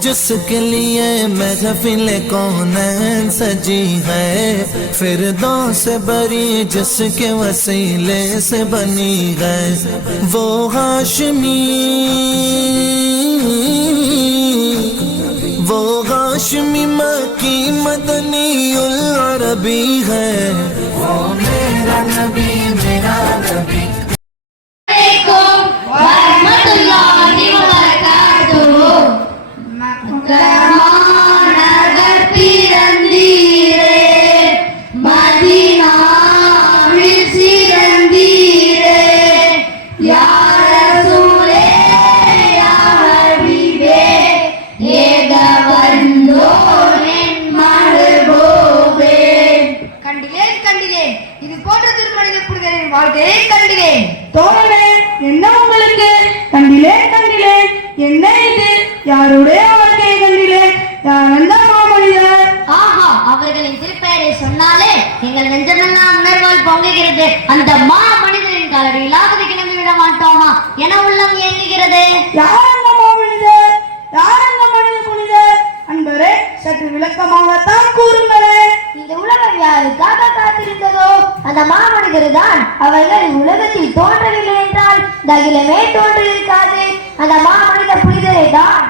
جس کے لیے محفل کون سجی ہے؟ پھر دو سے بری جس کے وسیلے سے بنی ہے۔ وہ ہاشمی وہ ہاشمی مکی مدنی العربی ہے۔ وہ میرا نبی அவர்களின் திருப்பெயரை சொன்னாலே எங்கள் நெஞ்சமெல்லாம் உணர்வால் பொங்குகிறது. அந்த மா மனிதரின் காலடியிலாவது கிளம்பி விட மாட்டோமா? என உள்ளம் இயங்குகிறது மாமனிதர் மனித புனிதர் அன்பரே சற்று விளக்கமாகத்தான் கூறுங்களே. இந்த உலகம் யாருக்காக காத்திருந்ததோ? அந்த மாமனிதர் தான் அவர்கள் உலகத்தில் தோன்றவில்லை என்றால் இந்த அகிலமே தோன்றியிருக்காது. அந்த மாமனித புனிதரை தான்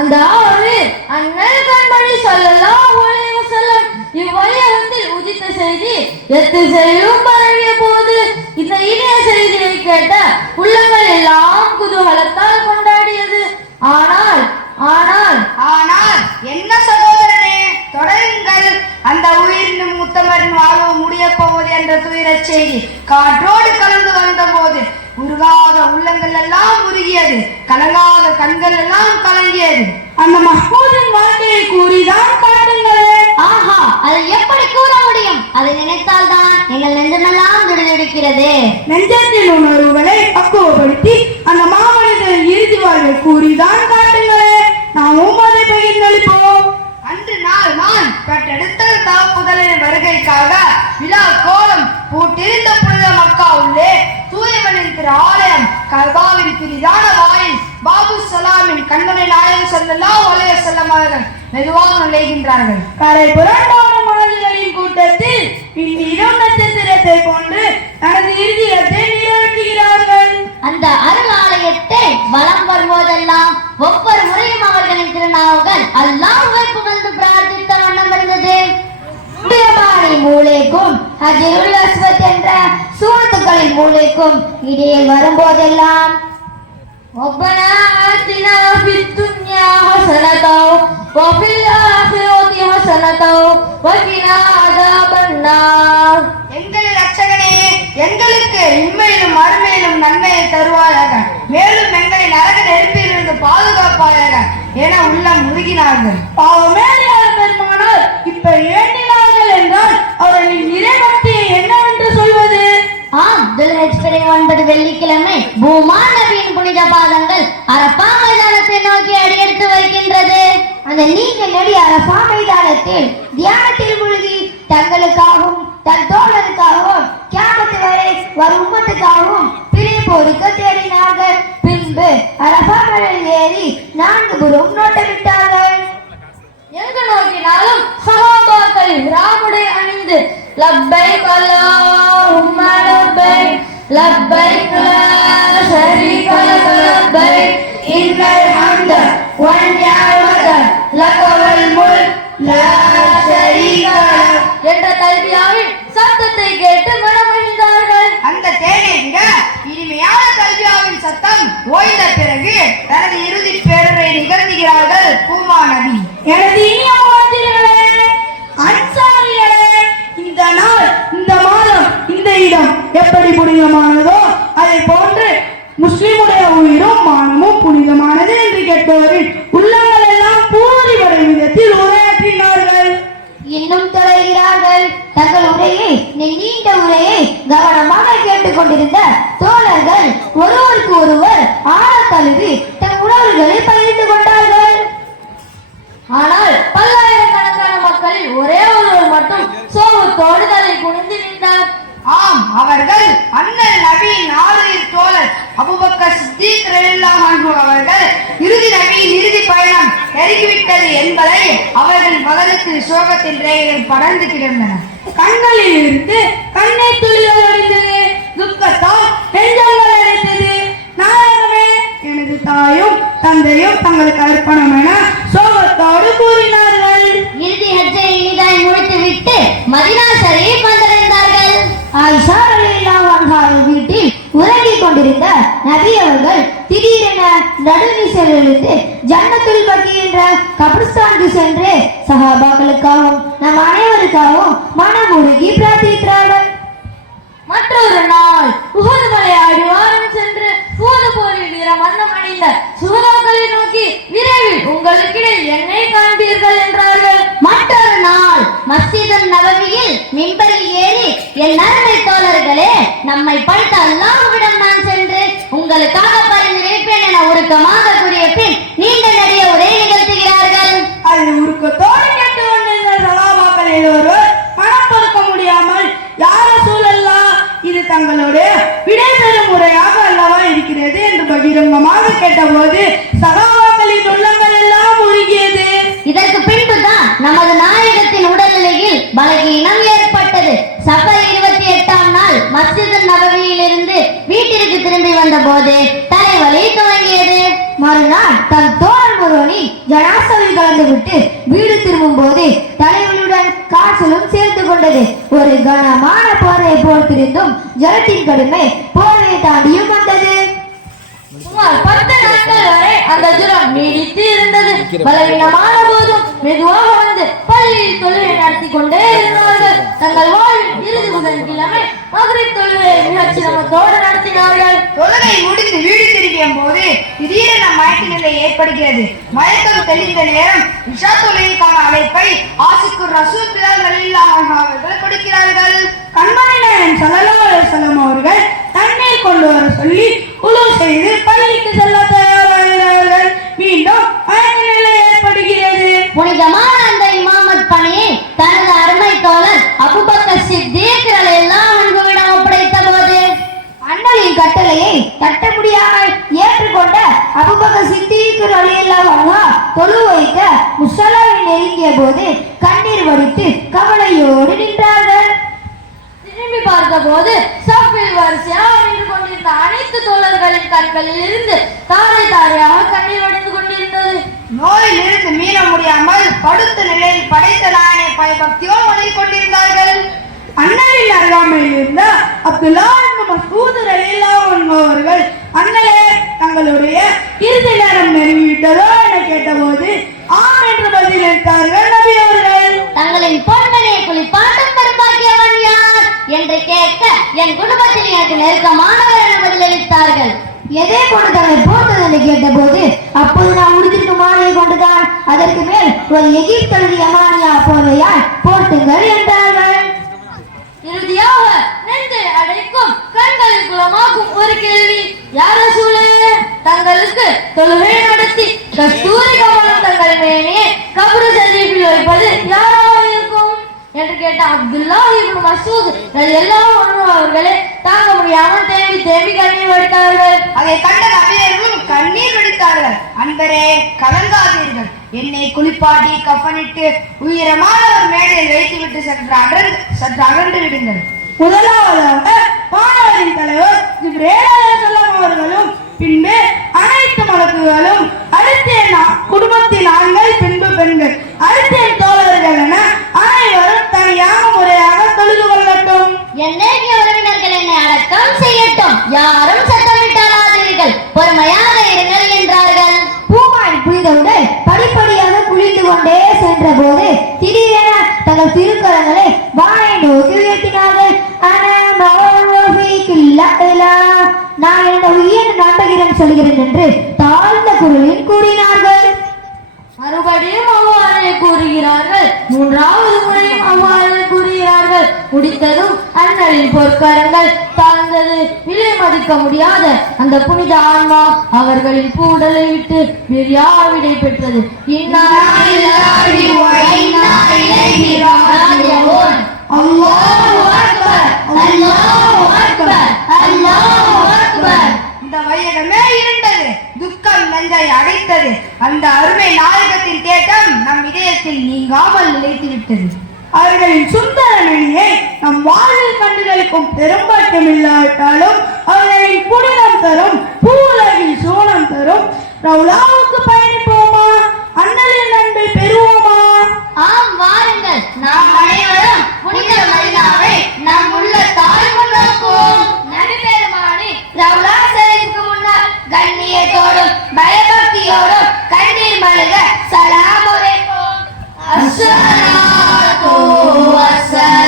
அந்த ஆறு அண்ணல் கண்மணி சொல்லலாம் செல்லும் இவ்வையகத்தில் உதித்த செய்தி எத்து செய்யும் பரவிய போது இந்த இனிய செய்தியை கேட்ட உள்ளங்கள் எல்லாம் குதூகலத்தால் கொண்டாடியது. ஆனால் ஆனால் ஆனால் என்ன சகோதரனே தொடருங்கள். அந்த உயிரினும் முத்தமரின் வாழ்வு முடிய போவது என்ற துயரச் செய்தி காற்றோடு கலந்து வந்தபோது உருகாத உள்ளங்கள் எல்லாம் உருகியது கலங்காத கண்கள் எல்லாம் கலங்கியது. அந்த மஹ்மூதின் வாழ்க்கையை கூறிதான் ஆஹா அதை எப்படி கூற முடியும்? அதை நினைத்தால் தான் எங்கள் நெஞ்சமெல்லாம் துடிதுடிக்கிறது நெஞ்சத்தின் உணர்வுகளை பக்குவப்படுத்தி அந்த மாமனிதரின் இறுதி வாழ்வை கூறிதான் காட்டுங்களே. நாமும் அதை பகிர்ந்தளிப்போம் அன்று நாள் நான் பெற்றெடுத்த தாப்புதலின் வருகைக்காக விழா கோலம் பூட்டிருந்த புனித மக்கா உள்ளே தூயவனின் திரு ஆலயம் கல்பாவின் பிரிதான வாயில் பாபு சலாமின் கண்மணி நாயகம் செல்லலாம் ஒலைய செல்லம் அவர்கள் மெதுவாக நுழைகின்றார்கள். கரை மனிதர்களின் கூட்டத்தில் இந்நிறம் நட்சத்திரத்தை கொண்டு தனது இறுதி நீராட்டுகிறார்கள் அந்த அருள் ஆலயத்தை வலம் வரும்போதெல்லாம் ஒவ்வொரு முறையும் அவர்களின் திருநாவுகள் அல்லாஹுவை புகழ்ந்து பிரார்த்தித்த வண்ணம் இருந்தது. மூளைக்கும் ஹஜருல் அஸ்வத் என்ற சூரத்துக்களின் மூளைக்கும் இடையே வரும்போதெல்லாம் ஒவ்வொரு الدنيا حسنة وفي الآخرة حسنة وقنا عذاب النار எங்கள் ரட்சகனே எங்களுக்கு இம்மையிலும் மறுமையிலும் நன்மையை தருவாயாக மேலும் எங்களை நரக நெருப்பிலிருந்து பாதுகாப்பாயாக என உள்ளம் முருகினார்கள் பாவமேறியாத பெருமானார் இப்ப ஏண்டினார்கள் என்றால் அவர்களின் இறைபக்தியை என்னவென்று சொல்வது ஆம் துல்ஹஜ் பிறை ஒன்பது வெள்ளிக்கிழமை பூமா நபியின் புனித பாதங்கள் அரப்பா மைதானத்தை நோக்கி அடியெடுத்து வைக்கின்றது. அந்த நீண்ட நெடி அரப்பா மைதானத்தில் தியானத்தில் மூழ்கி தங்களுக்காகவும் தன் தோழருக்காகவும் கியாமத்து வரை வரும் உம்மத்துக்காகவும் பிரிப்போருக்கு தேடினார்கள். பின்பு அரபா மலையில் ஏறி நான்கு புறம் நோட்டமிட்டார்கள். எங்கு நோக்கினாலும் சகோபாக்கள் ராமுடை அணிந்து லப்பைக் அல்லாஹும்ம லப்பைக் லப்பை லா ஓய்ந்த பிறகு தனது இறுதி பேரவை நிகழ்த்துகிறார்கள் பூமா நபி. எனது இனிய அன்சாரிகளே இந்த நாள் இந்த மாதம் இந்த இடம் எப்படி புனிதமானதோ அதை போன்று முஸ்லிமுடைய உயிரும் மானமும் புனிதமானது என்று கேட்பவரின் இன்னும் தொடர்கிறார்கள் தங்கள் உரையை நீண்ட உரையை கவனமாக கேட்டுக்கொண்டிருந்த தோழர்கள் ஒருவருக்கு ஒருவர் ஆழ தழுவி தன் உணவுகளை பகிர்ந்து கொண்டார்கள். ஆனால் பல்லாயிரக்கணக்கான மக்களில் ஒரே ஒருவர் மட்டும் சோகத்தோடு தலை குனிந்து நின்றார். ஆம் அவர்கள் அண்ணல் நபியின் ஆளுநர் தோழர் அபுபக்கர் சித்திக் ரலியல்லாஹு அவர்கள் இறுதி நபியின் பயணம் நெருங்கிவிட்டது என்பதை அவர்கள் மகனுக்கு சோகத்தின் ரேகைகள் படர்ந்து கிடந்தன கண்களில் இருந்து கண்ணை துளிகள் வடிந்தது துக்கத்தால் நெஞ்சங்கள் அடைத்தது. நாயகமே எனது தாயும் தந்தையும் தங்களுக்கு அர்ப்பணம் என சோகத்தோடு கூறினார் கொண்டிருந்த நபி அவர்கள் திடீரென நடுநிசலிலிருந்து ஜன்னத்துல் பக்கி என்ற கபிரிஸ்தானுக்கு சென்று சஹாபாக்களுக்காகவும் நம் அனைவருக்காகவும் மனம் உருகி பிரார்த்திக்கிறார்கள். மற்றொரு நாள் உகது மலை அடிவாரம் சென்று போது போரில் வீரம் மன்னம் அடைந்த சுகதாக்களை நோக்கி விரைவில் உங்களுக்கிடையில் என்னை காண்பீர்கள் என்றார்கள். மற்றொரு நாள் மஸ்ஜிதுன் நபவியில் மிம்பரில் ஏறி என் நன்மை தோழர்களே நம்மை படைத்த அல்லாஹ்விடம் நான் சென்று உங்களுக்காக பரிந்துரைப்பேன் என உருக்கமாக கூறிய பின் நீண்ட நெடிய உரை நிகழ்த்துகிறார்கள் அது உருக்கத்தோடு கேட்டு கொண்டிருந்த சகாபாக்கள் எல்லோரும் மனம் பொறுக்க முடியாமல் யார சூழல்லா? இது தங்களுடைய விடைபெறும் முறையாக அல்லவா இருக்கிறது? என்று பகிரங்கமாக கேட்டபோது ஜலத்தின் கடுமை போர்வையை தாண்டியும் வந்தது சுமார் பத்து நாட்கள் வரை அந்த ஜுரம் நீடித்து இருந்தது. பலவீனமான போதும் மெதுவாக வந்து பள்ளியில் தொழுகை நடத்தி கொண்டே இருந்தார்கள். தங்கள் வாழ்வில் இறுதி புதன்கிழமை மகரிப் தொழுகையை மிகச் சிரமத்தோடு நடத்தினார்கள். தொழுகை முடிந்து வீடு திரும்பிய போது திடீரென மயக்க நிலை ஏற்படுகிறது. மயக்கம் தெளிந்த நேரம் இஷா தொழுகைக்கான அழைப்பை ஆசிக்குர் ரசூல் பிலால் அன்ஹு அவர்கள் கொடுக்கிறார்கள். கண்மணி அண்ணலின் கட்டளையை தட்ட முடியாமல் ஏற்றுக்கொண்ட அபுபக்கர் தொழு வைக்க முசலாவை நெருங்கிய போது கண்ணீர் வடித்து கவலையோடு நின்றார்கள். திரும்பி பார்த்தபோது வரிசையாக நின்று கொண்டிருந்த அனைத்து தோழர்களின் கண்களில் இருந்து தாரை தாரையாக கண்ணீர் வடிந்து கொண்டிருந்தது. நோயிலிருந்து மீள முடியாமல் படுத்த நிலையில் படைத்த நாயனை பயபக்தியோடு கொண்டிருந்தார்கள் அண்ணனின் அருகாமையில் இருந்த அப்துல்லா என்னும் மசூது ரலீலா என்பவர்கள் அண்ணலே தங்களுடைய இறுதி நேரம் நெருங்கிவிட்டதோ என கேட்டபோது ஆம் என்று பதிலளித்தார்கள் நபி அவர்கள். தங்களின் பொன்மனையை குளிப்பாட்டம் பெரும்பாக்கியவன் யார் என்று கேட்க என் குடும்பத்தில் எனக்கு நெருக்கமானவர் என பதிலளித்தார்கள் எதே கொண்டு தங்களை போட்டது என்று கேட்டபோது அப்போது நான் முடித்திருக்கும் மாலையை கொண்டுதான் அதற்கு மேல் ஒரு எகிப்தழுதி அமானியா போர்வையால் போர்த்துங்கள் என்றார். இறுதியாக நெஞ்சை அடைக்கும் கண்களை குளமாக்கும் ஒரு கேள்வி. யார சூழல தங்களுக்கு தொழுகை நடத்தி கஸ்தூரி கவனம் தங்கள் மேனியே கபரு ஷரீஃபில் வைப்பது யாராக இருக்கும்? என்று கேட்ட அப்துல்லா இப்னு மசூத் எல்லாம் ஒன்று அவர்களே தாங்க முடியாமல் தேம்பி தேம்பி கண்ணீர் வடித்தார்கள். அதை கண்ட நபியர்களும் கண்ணீர் வடித்தார்கள். அன்பரே கலங்காதீர்கள். என்னை குளிப்பாட்டி கஃனிட்டு உயரமான ஒரு மேடையில் வைத்து சற்று அகன்று சற்று அகன்று விடுங்கள் முதலாவதாக மாணவரின் தலைவர் அவர்களும் பின்பு அனைத்து மலக்குகளும் குடும்பத்தின் ஆண்கள் பின்பு பெண்கள். தோழர்கள் என அனைவரும் தனியாக முறையாக தொழுது கொள்ளட்டும். என்னைக்கு உறவினர்கள் என்னை அடக்கம் செய்யட்டும். யாரும் சத்தமிட்டாராதீர்கள். பொறுமையாக இருங்கள் என்றார்கள் பூமான் புரிதவுடன் படிப்படியாக குளித்து கொண்டே சென்ற போது திடீரென தங்கள் திருக்கரங்களை வானை நோக்கி உயர்த்தினார்கள் நான் இந்த உயிர் நம்புகிறேன் சொல்கிறேன் என்று தாழ்ந்த குரலில் கூறினார்கள். மறுபடியும் அவ்வாறே கூறுகிறார்கள். மூன்றாவது முறையும் அவ்வாறே கூறுகிறார்கள். முடித்ததும் அண்ணலின் பொற்கரங்கள் தாழ்ந்தது. மதிக்க முடியாத அந்த புனித ஆன்மா அவர்களின் கூடலை விட்டு விரியாவிடை பெற்றது. இந்த வையகமே இருந்தது. துக்கம் நெஞ்சை அடைத்தது. அந்த அருமை நாயகத்தின் தேட்டம் நம் இதயத்தில் நீங்காமல் நிலைத்து விட்டது. அவர்களின் சுந்தரமணியை நம் வாழ்வில் கண்டுகளிக்கும் பெரும்பாட்டம் இல்லாவிட்டாலும் அவர்களின் குடும்பம் தரும் பூலகில் சூனம் தரும். ரவுலாவுக்கு பயணிப்போமா? அண்ணலின் நன்மை பெறுவோமா? ஆம் வாருங்கள். நாம் அனைவரும் புனித மதினாவை நம் உள்ள தாய் முன்னோக்குவோம் நபிபெருமானி ரவுலா சிலைக்கு முன்னால் கண்ணியத்தோடும் பயபக்தியோடும் கண்ணீர் மழுக சலாம் அஸ்ஸலாமு what's said?